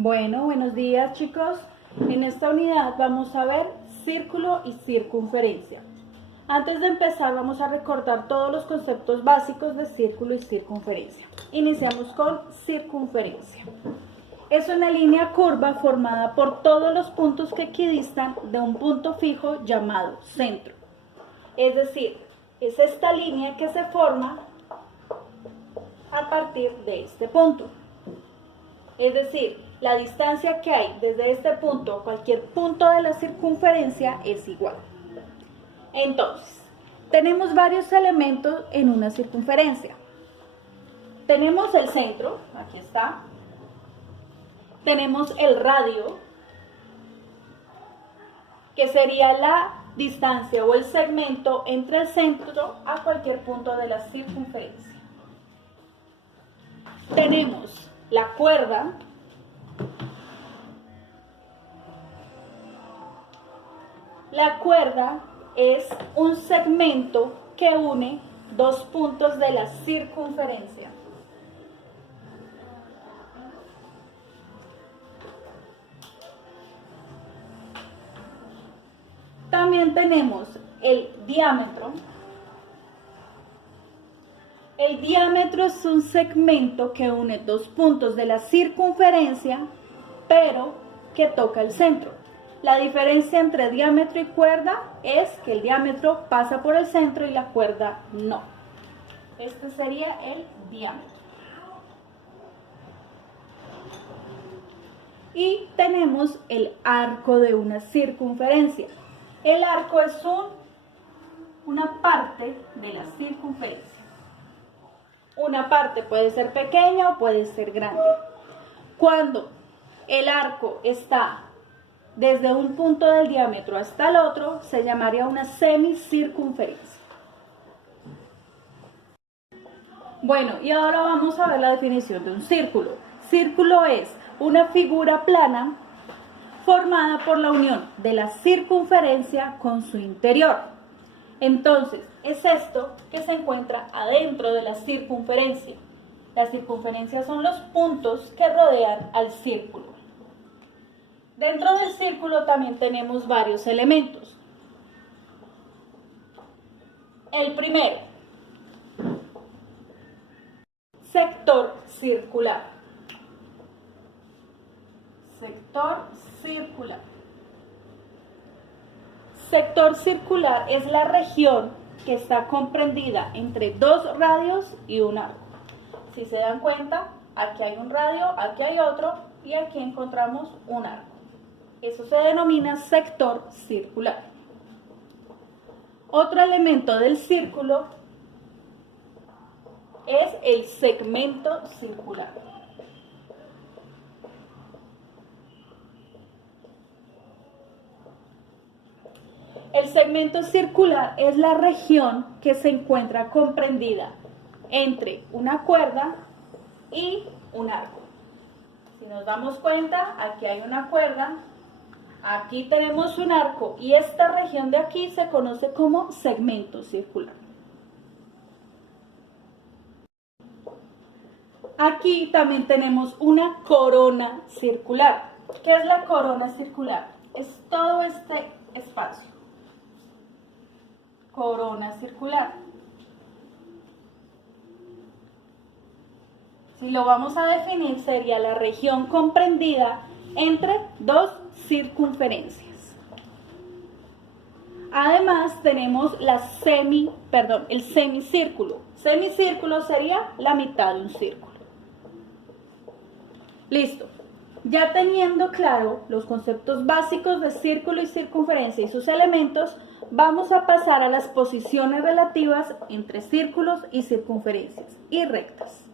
Bueno, buenos días chicos. En esta unidad vamos a ver círculo y circunferencia. Antes de empezar vamos a recordar todos los conceptos básicos de círculo y circunferencia. Iniciamos con circunferencia. Es una línea curva formada por todos los puntos que equidistan de un punto fijo llamado centro. Es decir, es esta línea que se forma a partir de este punto. Es decir, la distancia que hay desde este punto a cualquier punto de la circunferencia es igual. Entonces, tenemos varios elementos en una circunferencia. Tenemos el centro, aquí está. Tenemos el radio, que sería la distancia o el segmento entre el centro a cualquier punto de la circunferencia. Tenemos la cuerda, la cuerda es un segmento que une dos puntos de la circunferencia. También tenemos el diámetro. El diámetro es un segmento que une dos puntos de la circunferencia, pero que toca el centro. La diferencia entre diámetro y cuerda es que el diámetro pasa por el centro y la cuerda no. Este sería el diámetro. Y tenemos el arco de una circunferencia. El arco es una parte de la circunferencia. Una parte puede ser pequeña o puede ser grande. Cuando el arco está desde un punto del diámetro hasta el otro, se llamaría una semicircunferencia. Bueno, y ahora vamos a ver la definición de un círculo. Círculo es una figura plana formada por la unión de la circunferencia con su interior. Entonces, es esto que se encuentra adentro de la circunferencia. La circunferencia son los puntos que rodean al círculo. Dentro del círculo también tenemos varios elementos. El primero, sector circular. Sector circular. Sector circular es la región que está comprendida entre dos radios y un arco. Si se dan cuenta, aquí hay un radio, aquí hay otro y aquí encontramos un arco. Eso se denomina sector circular. Otro elemento del círculo es el segmento circular. El segmento circular es la región que se encuentra comprendida entre una cuerda y un arco. Si nos damos cuenta, aquí hay una cuerda, aquí tenemos un arco y esta región de aquí se conoce como segmento circular. Aquí también tenemos una corona circular. ¿Qué es la corona circular? Es todo este espacio. Corona circular. Si lo vamos a definir, sería la región comprendida entre dos circunferencias. Además tenemos el semicírculo. Semicírculo sería la mitad de un círculo. Listo. Ya teniendo claro los conceptos básicos de círculo y circunferencia y sus elementos, vamos a pasar a las posiciones relativas entre círculos y circunferencias y rectas.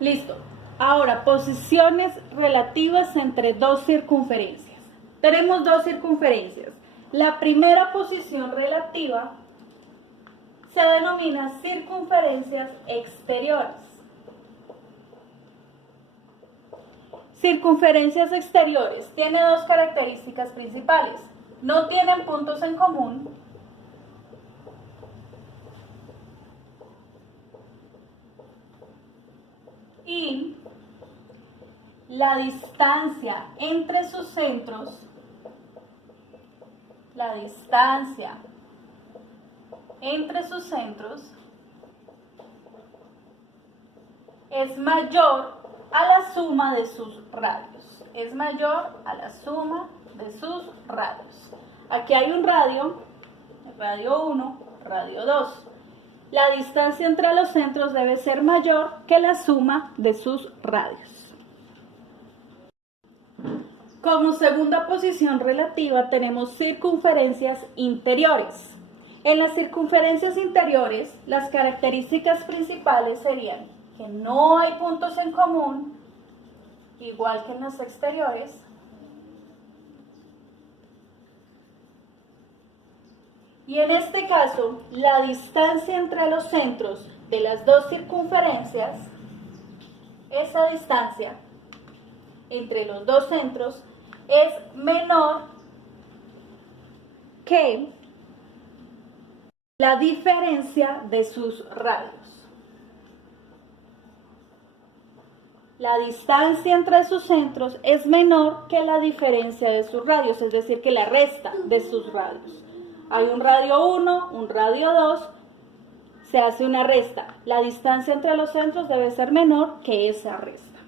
Listo. Ahora, posiciones relativas entre dos circunferencias. Tenemos dos circunferencias. La primera posición relativa se denomina circunferencias exteriores. Circunferencias exteriores tiene dos características principales. No tienen puntos en común y la distancia entre sus centros, es mayor a la suma de sus radios. Es mayor a la suma de sus radios. Aquí hay un radio, radio 1, radio 2. La distancia entre los centros debe ser mayor que la suma de sus radios. Como segunda posición relativa tenemos circunferencias interiores. En las circunferencias interiores, las características principales serían que no hay puntos en común, igual que en las exteriores. Y en este caso, la distancia entre los centros de las dos circunferencias, esa distancia entre los dos centros es menor que la diferencia de sus radios. La distancia entre sus centros es menor que la diferencia de sus radios, es decir, que la resta de sus radios. Hay un radio 1, un radio 2, se hace una resta. La distancia entre los centros debe ser menor que esa resta.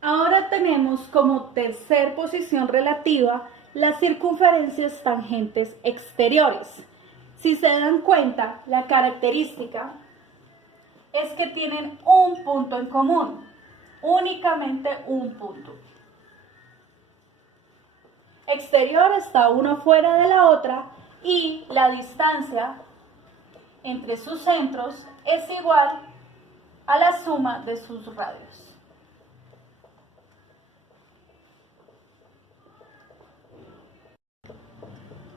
Ahora tenemos como tercer posición relativa las circunferencias tangentes exteriores. Si se dan cuenta, la característica es que tienen un punto en común, únicamente un punto. Exterior está uno fuera de la otra y la distancia entre sus centros es igual a la suma de sus radios.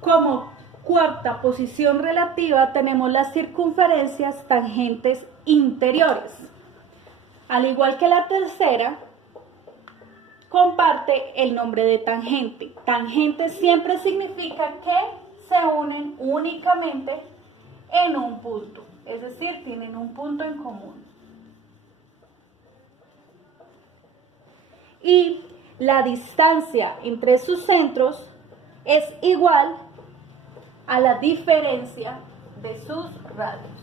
Como cuarta posición relativa tenemos las circunferencias tangentes interiores. Al igual que la tercera, comparte el nombre de tangente. Tangente siempre significa que se unen únicamente en un punto, es decir, tienen un punto en común. Y la distancia entre sus centros es igual a la diferencia de sus radios.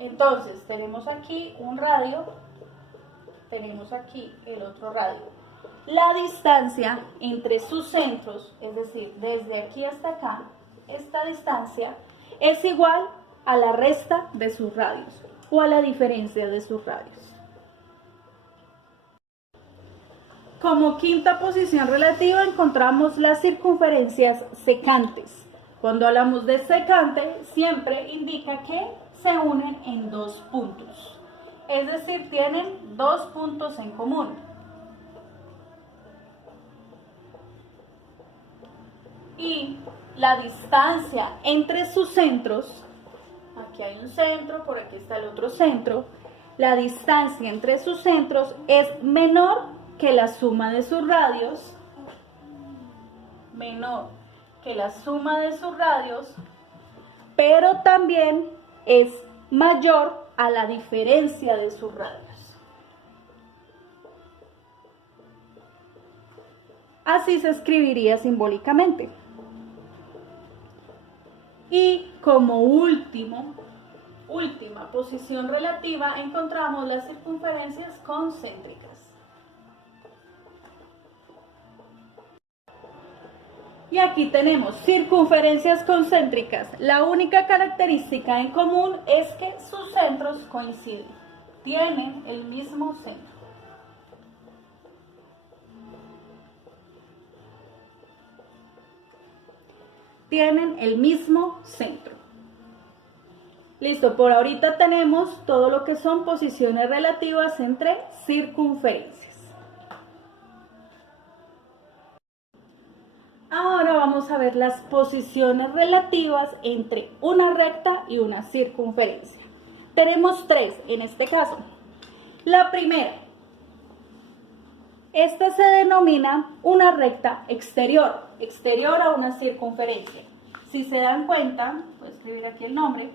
Entonces, tenemos aquí un radio, tenemos aquí el otro radio. La distancia entre sus centros, es decir, desde aquí hasta acá, esta distancia es igual a la resta de sus radios o a la diferencia de sus radios. Como quinta posición relativa encontramos las circunferencias secantes. Cuando hablamos de secante, siempre indica que se unen en dos puntos. Es decir, tienen dos puntos en común. Y la distancia entre sus centros, aquí hay un centro, por aquí está el otro centro, la distancia entre sus centros es menor que la suma de sus radios, pero también es mayor a la diferencia de sus radios. Así se escribiría simbólicamente. Y como última posición relativa encontramos las circunferencias concéntricas. Y aquí tenemos circunferencias concéntricas. La única característica en común es que sus centros coinciden, tienen el mismo centro. Tienen el mismo centro. Listo, por ahorita tenemos todo lo que son posiciones relativas entre circunferencias. Ahora vamos a ver las posiciones relativas entre una recta y una circunferencia. Tenemos tres en este caso. La primera, esta se denomina una recta exterior, exterior a una circunferencia. Si se dan cuenta, voy a escribir aquí el nombre.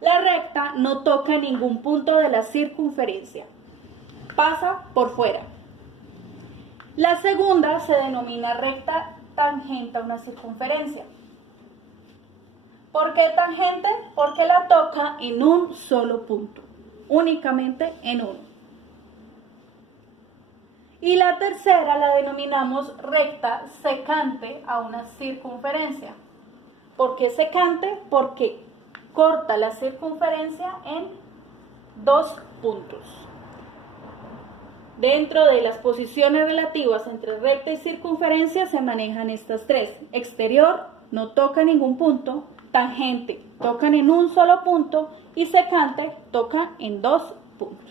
La recta recta no toca ningún punto de la circunferencia, pasa por fuera. La segunda se denomina recta tangente a una circunferencia. ¿Por qué tangente? Porque la toca en un solo punto, únicamente en uno. Y la tercera la denominamos recta secante a una circunferencia. ¿Por qué secante? Porque corta la circunferencia en 2 puntos. Dentro de las posiciones relativas entre recta y circunferencia se manejan estas tres. Exterior, no toca ningún punto. Tangente, tocan en un solo punto. Y secante, toca en 2 puntos.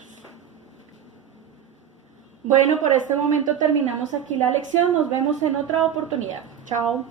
Bueno, por este momento terminamos aquí la lección. Nos vemos en otra oportunidad. Chao.